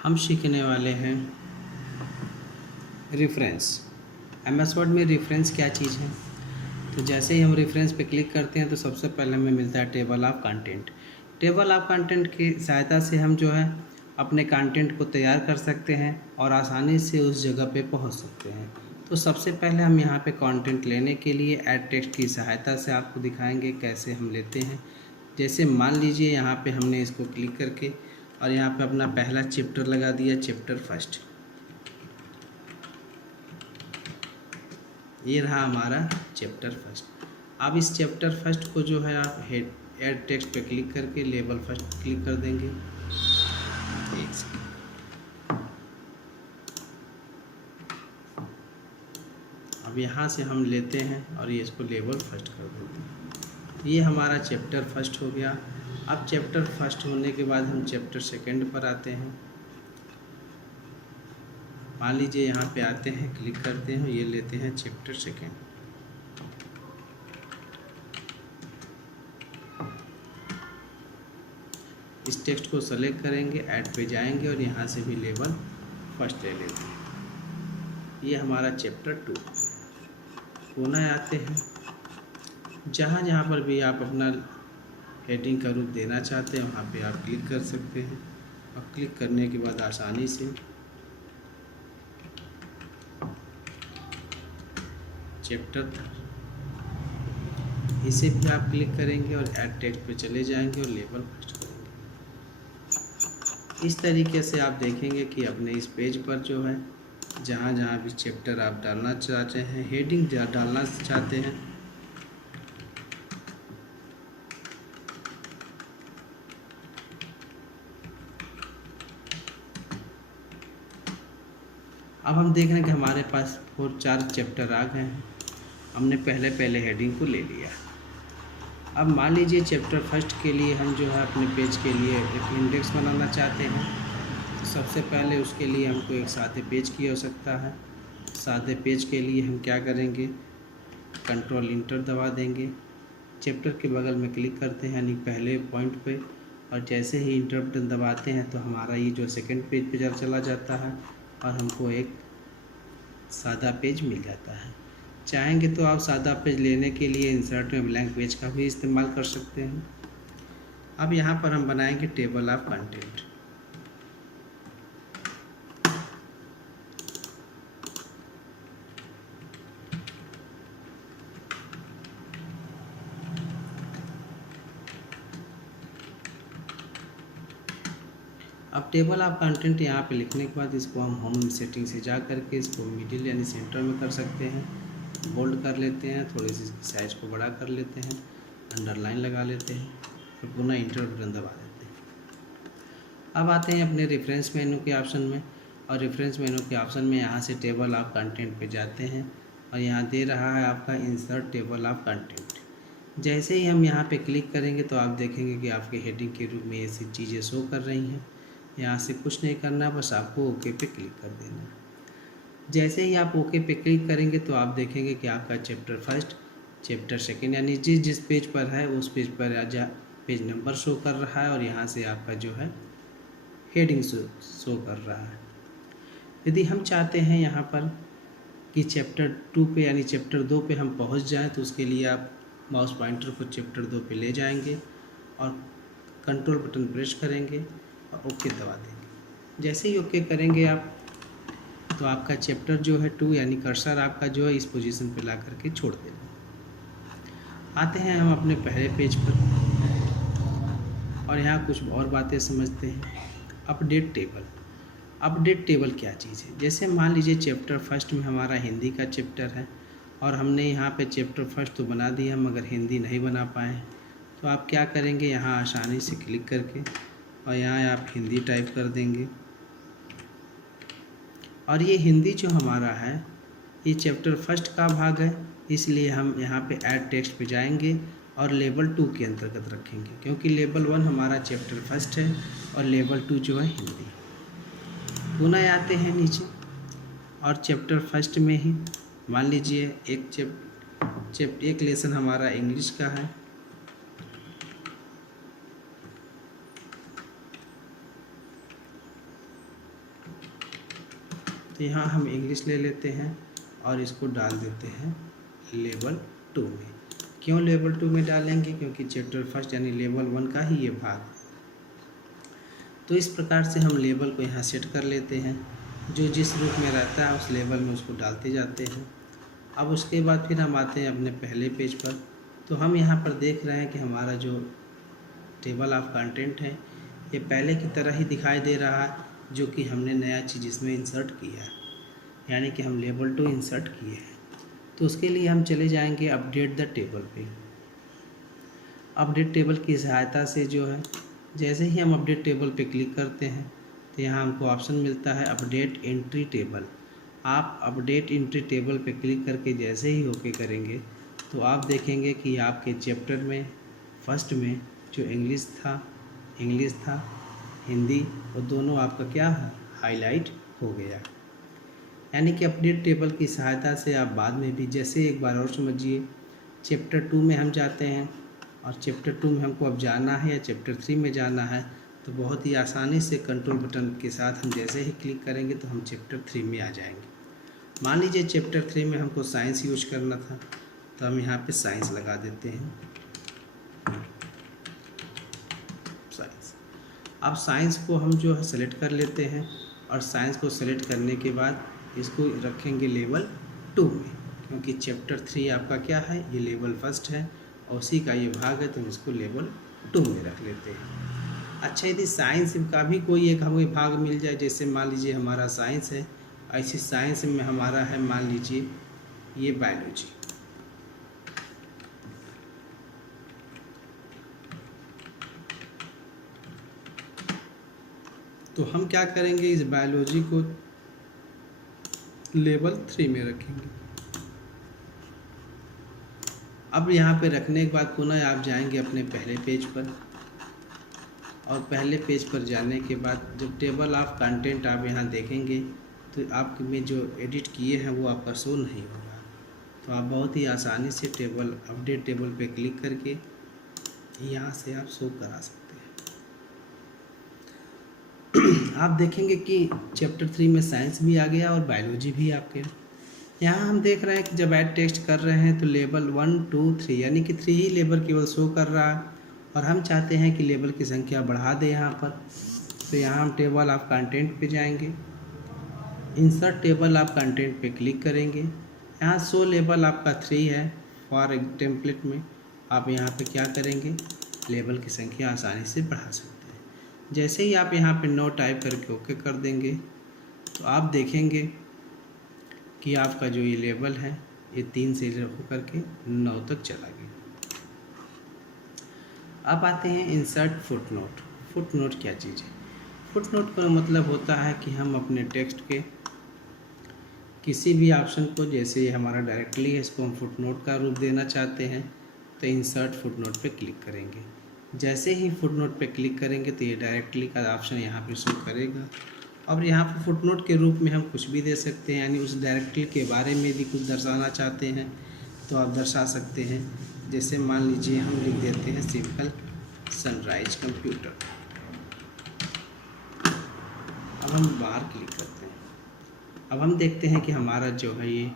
हम सीखने वाले हैं रेफरेंस। एमएस वर्ड में रेफरेंस क्या चीज़ है। तो जैसे ही हम रेफरेंस पे क्लिक करते हैं तो सबसे पहले हमें मिलता है table of content. Table of content की सहायता से हम जो है अपने कंटेंट को तैयार कर सकते हैं और आसानी से उस जगह पे पहुंच सकते हैं। तो सबसे पहले हम यहाँ पे कंटेंट लेने के लिए ऐड टेक्स्ट की सहायता से आपको दिखाएंगे कैसे हम लेते हैं। जैसे मान लीजिए यहाँ पे हमने इसको क्लिक करके और यहाँ पे अपना पहला चैप्टर लगा दिया, चैप्टर फर्स्ट। ये रहा हमारा चैप्टर फर्स्ट। अब इस चैप्टर फर्स्ट को जो है आप हेड ऐड टेक्स्ट पे क्लिक करके लेबल फर्स्ट क्लिक कर देंगे। एक सेकंड। अब यहाँ से हम लेते हैं और ये इसको लेबल फर्स्ट कर देते हैं। ये हमारा चैप्टर फर्स्ट हो गया। अब चैप्टर फर्स्ट होने के बाद हम चैप्टर सेकंड पर आते हैं। मान लीजिए यहाँ पे आते हैं, क्लिक करते हैं, ये लेते हैं चैप्टर सेकंड। इस टेक्स्ट को सेलेक्ट करेंगे, ऐड पे जाएंगे और यहाँ से भी लेबल फर्स्ट ले लेते हैं। ये हमारा चैप्टर 2। पुनः आते हैं, जहाँ जहाँ पर भी आप अपना हेडिंग का रूप देना चाहते हैं वहाँ पे आप क्लिक कर सकते हैं और क्लिक करने के बाद आसानी से चैप्टर इसे भी आप क्लिक करेंगे और ऐड टेक्स्ट पे चले जाएंगे और लेबल फर्स्ट करेंगे। इस तरीके से आप देखेंगे कि अपने इस पेज पर जो है जहाँ जहाँ भी चैप्टर आप डालना चाहते हैं, हेडिंग डालना चाहते हैं, अब हम देख रहे हैं कि हमारे पास 4 चैप्टर आ गए हैं। हमने पहले हेडिंग को ले लिया। अब मान लीजिए चैप्टर फर्स्ट के लिए हम जो है अपने पेज के लिए एक इंडेक्स बनाना चाहते हैं। तो सबसे पहले उसके लिए हमको एक सादे पेज की आवश्यकता है। सादे पेज के लिए हम क्या करेंगे, कंट्रोल इंटर दबा देंगे, चैप्टर के बगल में क्लिक करते हैं यानी पहले पॉइंट पे, और जैसे ही इंटर बटन दबाते हैं तो हमारा ये जो सेकंड पेज पे चला जाता है और हमको एक सादा पेज मिल जाता है। चाहेंगे तो आप सादा पेज लेने के लिए इंसर्ट में ब्लैंक पेज का भी इस्तेमाल कर सकते हैं। अब यहाँ पर हम बनाएंगे टेबल ऑफ कंटेंट। अब टेबल ऑफ कंटेंट यहाँ पे लिखने के बाद इसको हम होम सेटिंग से जा करके इसको मिडिल यानी सेंटर में कर सकते हैं। बोल्ड कर लेते हैं, थोड़ी सी साइज को बड़ा कर लेते हैं, अंडरलाइन लगा लेते हैं, फिर पुनः इंटर बटन दबा देते हैं। अब आते हैं अपने रेफरेंस मेनू के ऑप्शन में, और रेफरेंस मेनू के ऑप्शन में यहाँ से टेबल ऑफ कंटेंट पे जाते हैं और यहाँ दे रहा है आपका इंसर्ट टेबल ऑफ कंटेंट। जैसे ही हम यहाँ पे क्लिक करेंगे तो आप देखेंगे कि आपके हेडिंग के रूप में ऐसी चीज़ें शो कर रही हैं। यहाँ से कुछ नहीं करना, बस आपको ओके पे क्लिक कर देना। जैसे ही आप ओके पे क्लिक करेंगे तो आप देखेंगे कि आपका चैप्टर फर्स्ट, चैप्टर सेकंड यानी जिस पेज पर है उस पेज पर पेज नंबर शो कर रहा है और यहाँ से आपका जो है हेडिंग शो कर रहा है। यदि हम चाहते हैं यहाँ पर कि चैप्टर 2 पे यानी चैप्टर 2 पे हम पहुँच जाएँ तो उसके लिए आप माउस पॉइंटर को चैप्टर 2 पे ले जाएंगे और कंट्रोल बटन प्रेस करेंगे और ओके दबा देंगे। जैसे ही ओके करेंगे आप तो आपका चैप्टर जो है 2 यानी कर्सर आपका जो है इस पोजीशन पे ला करके छोड़ देगा। आते हैं हम अपने पहले पेज पर और यहाँ कुछ और बातें समझते हैं। Update table. अपडेट टेबल क्या चीज़ है। जैसे मान लीजिए चैप्टर फर्स्ट में हमारा हिंदी का चैप्टर है और हमने यहाँ पे चैप्टर फर्स्ट तो बना दिया मगर हिंदी नहीं बना पाए, तो आप क्या करेंगे, यहाँ आसानी से क्लिक करके और यहाँ आप हिंदी टाइप कर देंगे और ये हिंदी जो हमारा है ये चैप्टर फर्स्ट का भाग है, इसलिए हम यहाँ पे ऐड टेक्स्ट पे जाएंगे और लेवल 2 के अंतर्गत रखेंगे, क्योंकि लेवल 1 हमारा चैप्टर फर्स्ट है और लेवल 2 जो है हिंदी। पुनः आते हैं नीचे और चैप्टर फर्स्ट में ही मान लीजिए एक लेसन हमारा इंग्लिश का है, तो यहाँ हम इंग्लिश ले लेते हैं और इसको डाल देते हैं लेवल 2 में। क्यों लेवल 2 में डालेंगे? क्योंकि चैप्टर फर्स्ट यानी लेवल 1 का ही ये भाग। तो इस प्रकार से हम लेवल को यहाँ सेट कर लेते हैं, जो जिस रूप में रहता है उस लेवल में उसको डालते जाते हैं। अब उसके बाद फिर हम आते हैं अपने पहले पेज पर। तो हम यहाँ पर देख रहे हैं कि हमारा जो टेबल ऑफ कंटेंट है ये पहले की तरह ही दिखाई दे रहा है, जो कि हमने नया चीज़ इसमें इंसर्ट किया है, यानी कि हम लेवल 2 इंसर्ट किए हैं। तो उसके लिए हम चले जाएंगे अपडेट द टेबल पे। अपडेट टेबल की सहायता से जो है, जैसे ही हम अपडेट टेबल पे क्लिक करते हैं तो यहाँ हमको ऑप्शन मिलता है अपडेट एंट्री टेबल। आप अपडेट एंट्री टेबल पे क्लिक करके जैसे ही ओके करेंगे तो आप देखेंगे कि आपके चैप्टर में फर्स्ट में जो इंग्लिश था, हिंदी, और दोनों आपका क्या है, हाईलाइट हो गया। यानी कि अपडेट टेबल की सहायता से आप बाद में भी, जैसे एक बार और समझिए, चैप्टर 2 में हम जाते हैं और चैप्टर 2 में हमको अब जाना है या चैप्टर 3 में जाना है, तो बहुत ही आसानी से कंट्रोल बटन के साथ हम जैसे ही क्लिक करेंगे तो हम चैप्टर 3 में आ जाएंगे। मान लीजिए चैप्टर 3 में हमको साइंस यूज करना था, तो हम यहाँ पे साइंस लगा देते हैं, साइंस। अब साइंस को हम जो है सेलेक्ट कर लेते हैं और साइंस को सेलेक्ट करने के बाद इसको रखेंगे लेवल 2 में, क्योंकि चैप्टर 3 आपका क्या है, ये लेवल फर्स्ट है और उसी का ये भाग है, तो हम इसको लेवल 2 में रख लेते हैं। अच्छा, यदि साइंस का भी कोई एक हमें भाग मिल जाए, जैसे मान लीजिए हमारा साइंस है, ऐसी साइंस में हमारा है मान लीजिए ये बायोलॉजी, तो हम क्या करेंगे, इस बायोलॉजी को लेवल 3 में रखेंगे। अब यहाँ पे रखने के बाद पुनः आप जाएंगे अपने पहले पेज पर, और पहले पेज पर जाने के बाद जब टेबल ऑफ कंटेंट आप यहाँ देखेंगे तो आप में जो एडिट किए हैं वो आपका शो नहीं होगा। तो आप बहुत ही आसानी से टेबल अपडेट टेबल पे क्लिक करके यहाँ से आप शो करा सकते हैं। आप देखेंगे कि चैप्टर 3 में साइंस भी आ गया और बायोलॉजी भी आपके। यहाँ हम देख रहे हैं कि जब ऐड टेक्स्ट कर रहे हैं तो लेवल 1, 2, 3 यानी कि 3 ही लेवल केवल शो कर रहा है, और हम चाहते हैं कि लेवल की संख्या बढ़ा दें यहाँ पर। तो यहाँ हम टेबल ऑफ कंटेंट पे जाएंगे, इंसर्ट टेबल ऑफ कंटेंट पे क्लिक करेंगे। यहाँ शो लेवल आपका 3 है फॉर टेम्पलेट में, आप यहाँ पे क्या करेंगे, लेवल की संख्या आसानी से बढ़ा सकते हैं। जैसे ही आप यहाँ पे 9 टाइप करके ओके कर देंगे तो आप देखेंगे कि आपका जो ये लेवल है ये 3 से होकर के 9 तक चला गया। अब आते हैं इंसर्ट फुटनोट। फुटनोट क्या चीज़ है? फुटनोट का मतलब होता है कि हम अपने टेक्स्ट के किसी भी ऑप्शन को, जैसे हमारा डायरेक्टली है, इसको हम फुटनोट का रूप देना चाहते हैं तो इंसर्ट फुटनोट पे क्लिक करेंगे। जैसे ही फुटनोट पे क्लिक करेंगे तो ये डायरेक्टली का ऑप्शन यहाँ पे शो करेगा, और यहाँ पर फुटनोट के रूप में हम कुछ भी दे सकते हैं, यानी उस डायरेक्टली के बारे में भी कुछ दर्शाना चाहते हैं तो आप दर्शा सकते हैं। जैसे मान लीजिए हम लिख देते हैं सिंपल सनराइज कंप्यूटर। अब हम बाहर क्लिक करते हैं। अब हम देखते हैं कि हमारा जो है ये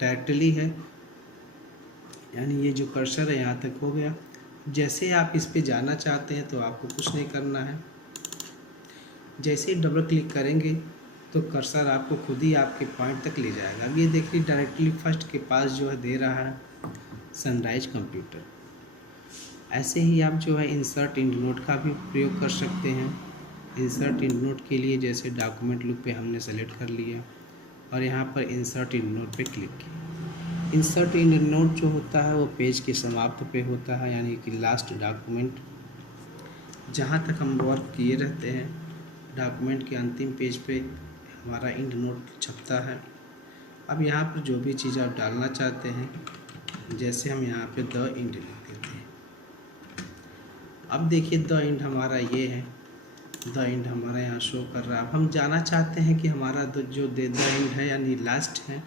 डायरेक्टली है, यानी ये जो कर्सर है यहाँ तक हो गया। जैसे आप इस पे जाना चाहते हैं तो आपको कुछ नहीं करना है, जैसे ही डबल क्लिक करेंगे तो कर्सर आपको खुद ही आपके पॉइंट तक ले जाएगा। अब ये देखिए डायरेक्टली फर्स्ट के पास जो है दे रहा है सनराइज कंप्यूटर। ऐसे ही आप जो है इंसर्ट इंड नोट का भी प्रयोग कर सकते हैं। इंसर्ट इंड नोट के लिए जैसे डॉक्यूमेंट लुक पे हमने सेलेक्ट कर लिया और यहाँ पर इंसर्ट इंड नोट पे क्लिक किया। इंसर्ट इंड नोट जो होता है वो पेज के समाप्त पे होता है, यानी कि लास्ट डॉक्यूमेंट जहाँ तक हम वर्क किए रहते हैं, डॉक्यूमेंट के अंतिम पेज पे हमारा इंड नोट छपता है। अब यहाँ पर जो भी चीज़ आप डालना चाहते हैं, जैसे हम यहाँ पे द इंड लिख देते हैं। अब देखिए द इंड हमारा ये है, द इंड हमारा यहाँ शो कर रहा है। अब हम जाना चाहते हैं कि हमारा जो द इंड है यानी लास्ट है,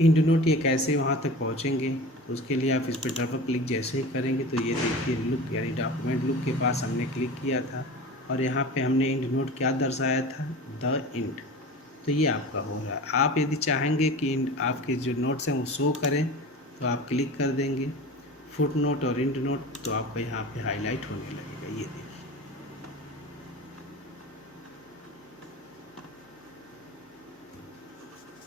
इंड नोट ये कैसे वहाँ तक पहुँचेंगे। उसके लिए आप इस पर डबल क्लिक जैसे ही करेंगे तो ये देखिए लुक यानी डॉक्यूमेंट लुक के पास हमने क्लिक किया था और यहाँ पे हमने इंड नोट क्या दर्शाया था, द इंड। तो ये आपका हो रहा है। आप यदि चाहेंगे कि आपके जो नोट्स हैं वो शो करें तो आप क्लिक कर देंगे फुट नोट और इंड नोट, तो आपका यहाँ पे हाईलाइट होने लगेगा। ये देखिए।